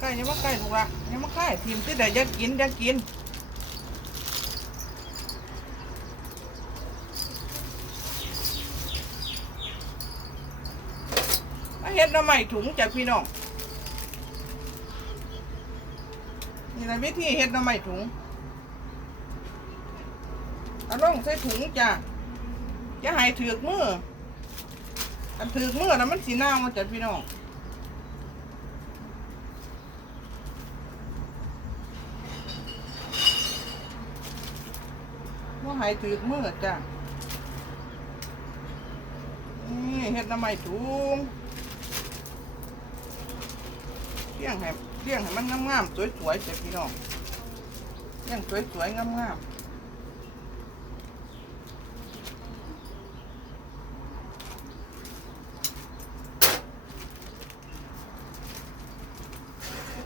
ใกล้ยังมาใกล้ลูกละยังมาใกล้ทีมที่ใดอยากกินยากกินมาเฮ็ดน้ำใหม่ถุงจากพี่น้องนี่นะวิธีเฮ็ดน้ำใหม่ถุงเอาลงใส่ถุงจ้ะจะหายถือกมืออันถือกมือนะมันสีหน้ามาจากพี่น้อง ว่าหายถือมือจ้ะนี่เฮ็ดน้ำใหม่ถุงเลี้ยงให้เลี้ยงให้มันงามๆสวยๆจ้ะพี่น้องเลี้ยงสวยๆงามๆ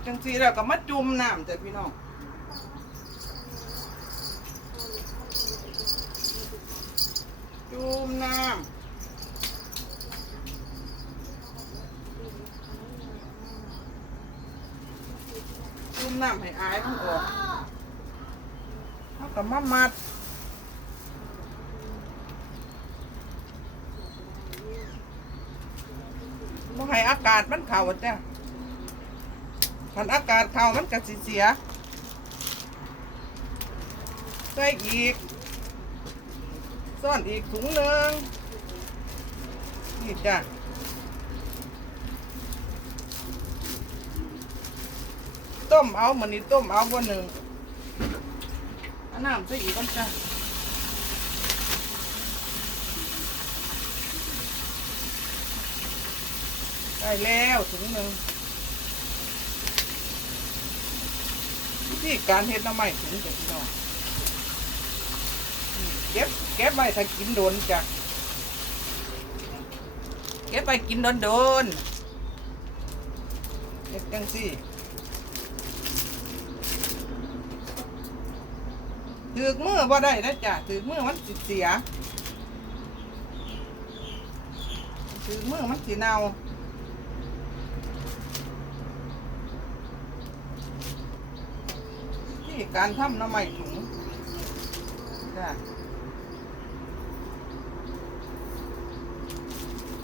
จังสีแล้วก็มาจุ่มน้ำจ้ะพี่น้อง จุ่มน้ำจุ่มน้ำให้อายมันออกแล้วก็มามัดบ่ให้อากาศมันเข้าจ้ะถ้าอากาศเข้ามันก็สิเสียใส่อีก ซ่อนอีกถุงหนึ่งนี่จ้ะต้มเอามือนนี้ต้มเอาวันหนึ่งอาน้ำใส่อีกก่นจ้ะได้แล้วถุงหนึ่งวิธีการเฮ็ดน้ำใหม่ถุงจะพี่น้อง เก็บเก็บไว้ถ้ากินโดนจ้ะเก็บไปกินโดนโดนเก็บจังสิถือกมือบ่ได้นะจ้ะถือกมือมันสิเสียถือกมือมันสิเน่าที่การทำน้ำใหม่ถุงจ้ะ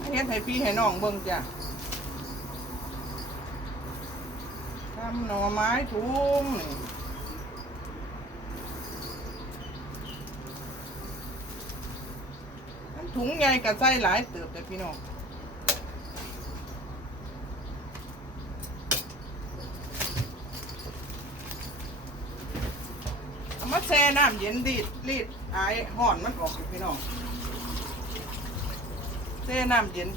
ให้ เฮ็ดให้พี่ให้น้องเบิ่งจ้ะทำหน่อไม้ถุงนี่นถุงใหญ่กับใส่หลายเติบแต่พี่น้องเอามาแช่น้ำเย็นดีดรีดไอายห่อนมันออกพี่น้อง แช่น้ำเย็น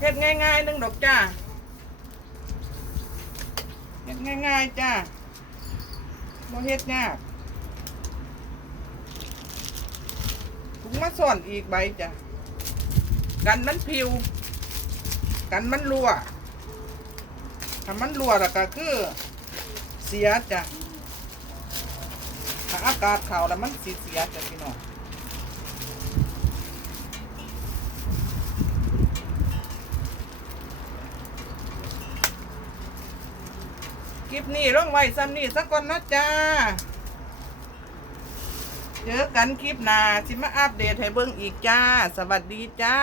เฮ็ดง่ายๆหนึงดอกจ้าเฮ็ด ง่ายๆจ้าบ่เฮ็ดยากถุงมาซ่อนอีกใบจ้ะ กันมันผิว กันมันรั่วถ้ามันรั่วแล้วก็คือ เสียจ้ะถ้าอากาศเข้าแล้วมันสิเสียจ้ะพี่น้อง ปนี้ลงไว้ซ้ำนี่สักก่อนนะจ้าเจอกันคลิปหน้าสิมาอัปเดตให้เบิ่งอีกจ้า สวัสดีจ้า